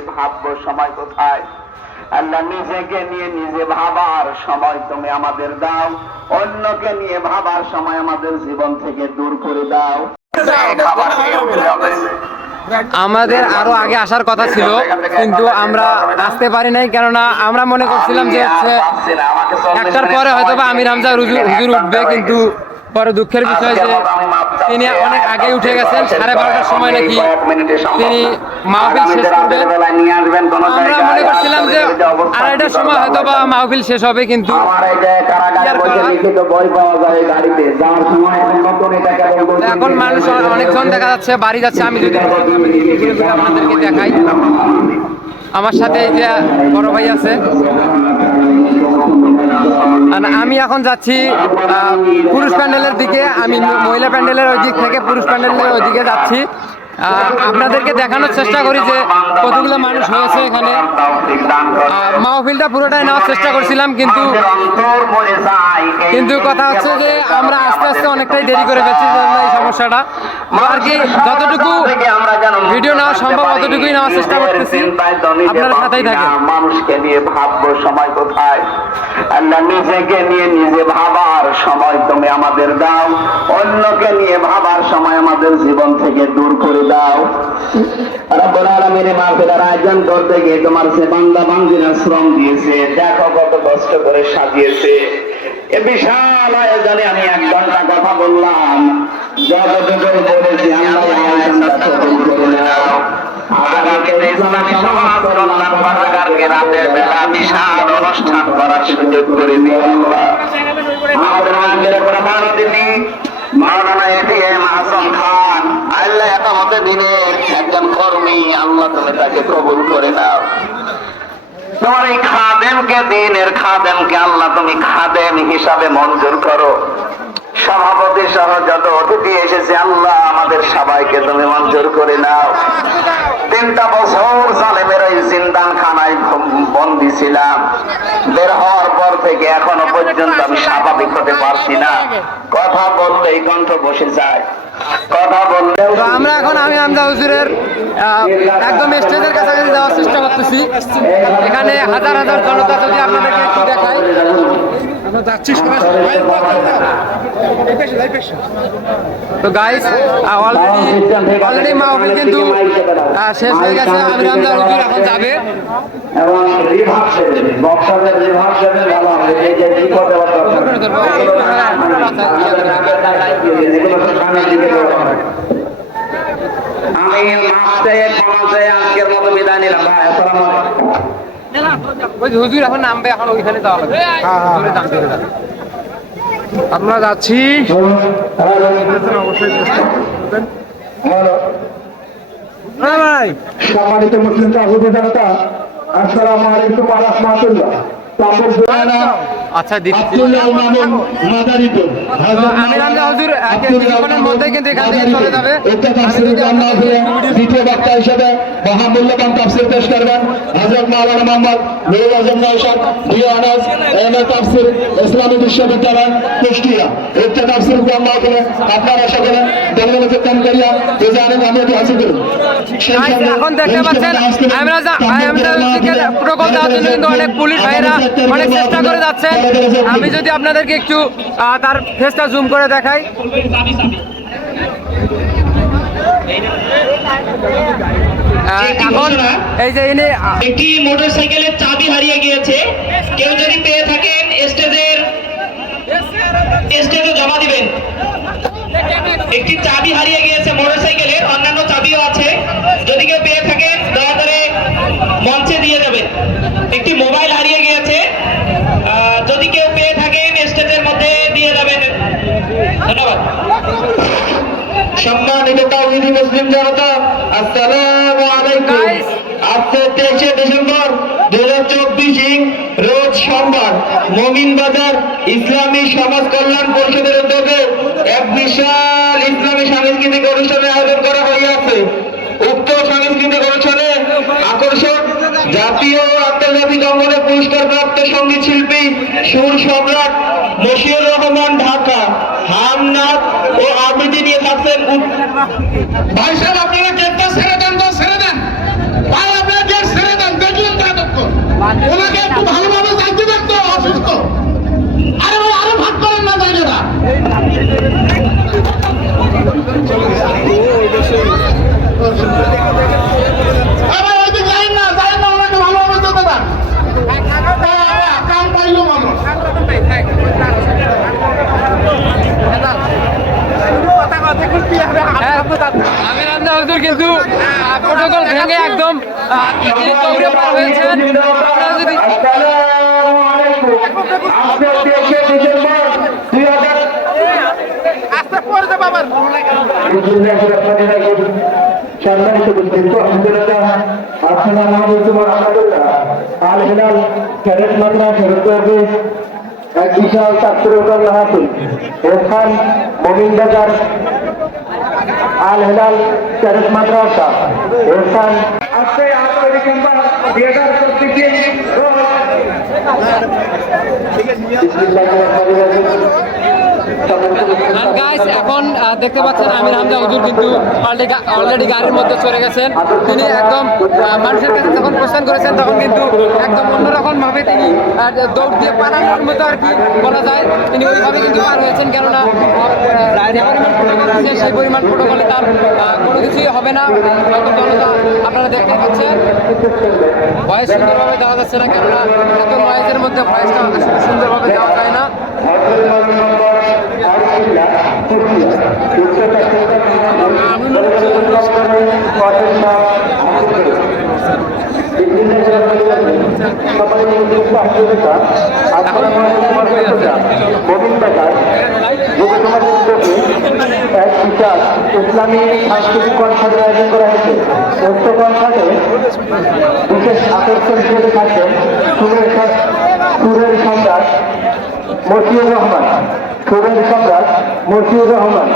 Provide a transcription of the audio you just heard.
নিয়ে ভাববো সময় কোথায় আল্লাহ নিজেকে নিয়ে নিজে ভাবার সময় তুমি আমাদের দাও অন্যকে নিয়ে ভাবার সময় আমাদের জীবন থেকে দূর করে দাও। আমাদের আরও আগে আসার কথা ছিল, কিন্তু আমরা আসতে পারি নাই, কেননা আমরা মনে করছিলাম যে একটার পরে হয়তো বা আমির। হামজা হুজুর উঠবে, কিন্তু পরে দুঃখের বিষয় যে তিনি অনেক আগে উঠে গেছেন, সাড়ে বারোটার সময় নাকি তিনি মাহফিল শেষ করবেন। আমরা মনে করছিলাম যে আড়াইটার সময় হয়তো বা মাহফিল শেষ হবে, কিন্তু এখন মানুষ অনেকজন দেখা যাচ্ছে, বাড়ি যাচ্ছে, আমি যদি আপনাদেরকে দেখাই। আমার সাথে এই যে বড় ভাই আছে আমি এখন যাচ্ছি পুরুষ প্যান্ডেলের দিকে। আমি মহিলা প্যান্ডেলের ওই দিক থেকে পুরুষ প্যান্ডেলের ওই দিকে যাচ্ছি। আপনাদেরকে দেখানোর চেষ্টা করি যে কতগুলো মানুষ হয়েছে এখানে। মাহফিলটা পুরোটাই নেওয়ার চেষ্টা করছিলাম, কিন্তু কিন্তু কথা হচ্ছে যে আমরা আস্তে আস্তে অনেকটাই দেরি করে ফেলছি এই সমস্যাটা। আর কি, যতটুকু ভিডিও নেওয়া সম্ভব, অতটুকুই নেওয়ার চেষ্টা করতেছি। আপনারা সাথেই থাকেন। মানুষকে নিয়ে ভাববো, সময় কোথায়? আল্লাহ নিজেকে নিয়ে নিজে ভাবার সময় তুমি আমাদের দাও। অন্যকে নিয়ে ভাবার সময় আমাদের জীবন থেকে দূর করে দাও। রব্বুল আলামিন মাহফিলের আয়োজন করতে গিয়ে তোমার সে বান্দা বান্দিরা শ্রম দিয়েছে। দেখো কত কষ্ট করে সাজিয়েছে। এ বিশাল আয়োজনে আমি এক ঘণ্টা কথা বললাম। যতটুকু বলেছি আল্লাহ আয়োজনটা কবুল করে নাও। অনুষ্ঠান করার সুযোগ করে আল্লাহ একামতে দিনের একজন কর্মী, আল্লাহ তুমি তাকে কবুল করে নাও। তোমার এই খাদেমকে, দিনের খাদেমকে আল্লাহ তুমি খাদেম হিসাবে মঞ্জুর করো। সভাপতি সহ যত অতিথি এসেছে, আল্লাহ আমাদের সবাইকে তুমি মঞ্জুর করে নাও। তিনটা বছর জালেমের ওই জিন্দান খানায় বন্দি ছিলাম। বের হওয়ার পর থেকে এখনও পর্যন্ত আমি স্বাভাবিক হতে পারছি না। কথা বললেই কণ্ঠ বসে যায়। তো আমরা এখন আমি আমদা হুজুরের একদম স্টেজের কাছাকাছি যাওয়ার চেষ্টা করতেছি। এখানে হাজার হাজার জনতা যদি আপনাদেরকে একটু দেখায়। তো গাইস অলরেডি অলরেডি মাহফিল কিন্তু শেষ হয়ে গেছে আমি আমদা হুজুর এখন যাবে এবং বক্সাদের রিভাব দেবেন ভালো হবে এই যে কি করতে আমি মাসে ক্ষমাসে আজকের মতো বিদায় নিলাম। ভাই, আসসালামু হুজুর এখন নামবে এখন ওইখানে যাওয়া লাগবে। হুজুরের দাম ধরে দাও। আমরা যাচ্ছি। সম্মানিত মুসলিম জনতা আসসালামু আলাইকুম আচ্ছা দিচ্ছি আব্দুল্লাহ মামুন মাদারিত আমি রামদা হুজুর কিছুক্ষণের মধ্যে কিন্তু এখান থেকে চলে যাবে একটা আমি তাফসীর যদি জান্নাত আপনাদেরকে- হয়ে দ্বিতীয় বক্তা হিসেবে মহামূল্যবান তাফসীর পেশ করবেন হযরত মাওলানা মোহাম্মদ নুরুল আজম নওশাদ প্রিয় আনাস এম এ তাফসীর ইসলামী বিশ্ববিদ্যালয় কুষ্টিয়া তাফসীর হয়ে আপনারা সকলে কাম করিয়া আমি করুন এখন দেখতে পাচ্ছেন আমরা আমরা দেওয়ার জন্য কিন্তু অনেক পুলিশ ভাইরা অনেক চেষ্টা করে যাচ্ছেন। আমি যদি আপনাদেরকে একটু তার ফেসটা জুম করে দেখাই। এখন এই যে ইনি একটি মোটরসাইকেলের চাবি হারিয়ে গিয়েছে। কেউ যদি পেয়ে থাকেন স্টেজের স্টেজে জমা দিবেন। একটি চাবি হারিয়ে গিয়েছে মোটরসাইকেলের অন্যান্য চাবিও আছে যদি কেউ পেয়ে থাকেন দয়া করে মঞ্চে দিয়ে যাবেন একটি মোবাইল হারিয়ে গিয়েছে আহ, যদি কেউ পেয়ে থাকেন স্টেজের মধ্যে দিয়ে যাবেন ধন্যবাদ সম্মানিত তাওহীদি মুসলিম জনতা আসসালামু আজকে তেইশে ডিসেম্বর দুই হাজার চব্বিশ রোজ সোমবার মমিন বাজার ইসলামী সমাজ কল্যাণ পরিষদের উদ্যোগে এক বিশাল ইসলামী সাংস্কৃতিক অনুষ্ঠানের আয়োজন করা হইয়াছে। উক্ত সাংস্কৃতিক অনুষ্ঠানে আকর্ষণ জাতীয় ও আন্তর্জাতিক অঙ্গনে পুরস্কার প্রাপ্ত সংগীত শিল্পী সুর সম্রাট মশিউর রহমান ঢাকা হামনাথ ও আবৃত্তি নিয়ে থাকছেন। ভাই সাহেব আপনারা গেটটা Come on. আহ, তিনি চৌরিয়া পার হয়েছেন আপনারা যদি সম্মানিত রূপে এক বিশাল ছাত্র এরফান মোমিন বাজার আল হেলাল ক্যাডেট মাদ্রাসা। এরফান আজকে আঠারো ডিসেম্বর দুই হাজার চব্বিশ রোজ। আর গাইস এখন দেখতে পাচ্ছেন আমির হামজা হুজুর কিন্তু অলরেডি গাড়ির মধ্যে চলে গেছেন। তিনি একদম মানুষের কাছে যখন প্রস্থান করেছেন, তখন কিন্তু একদম অন্যরকম ভাবে তিনি দৌড় দিয়ে পালানোর মতো আর কি বলা যায়, তিনি ওইভাবে কিন্তু পার হয়েছেন। কেননা যে সেই পরিমাণ প্রোটোকলে তার কোনো কিছুই হবে না। আপনারা দেখতে পাচ্ছেন ভয়েস সুন্দরভাবে দেওয়া যাচ্ছে না, কেননা এত নয়েজের মধ্যে ভয়েসটা সুন্দরভাবে দেওয়া যায় না। ইসলামী সাংস্কৃতিক কনসার্টের আয়োজন করা হয়েছে। উক্ত কনসার্টে বিশেষ আকর্ষণ হিসেবে থাকবেন সুরের সুরের সম্রাট মশিউর রহমান। সুরের সম্রাট মশিউর রহমান।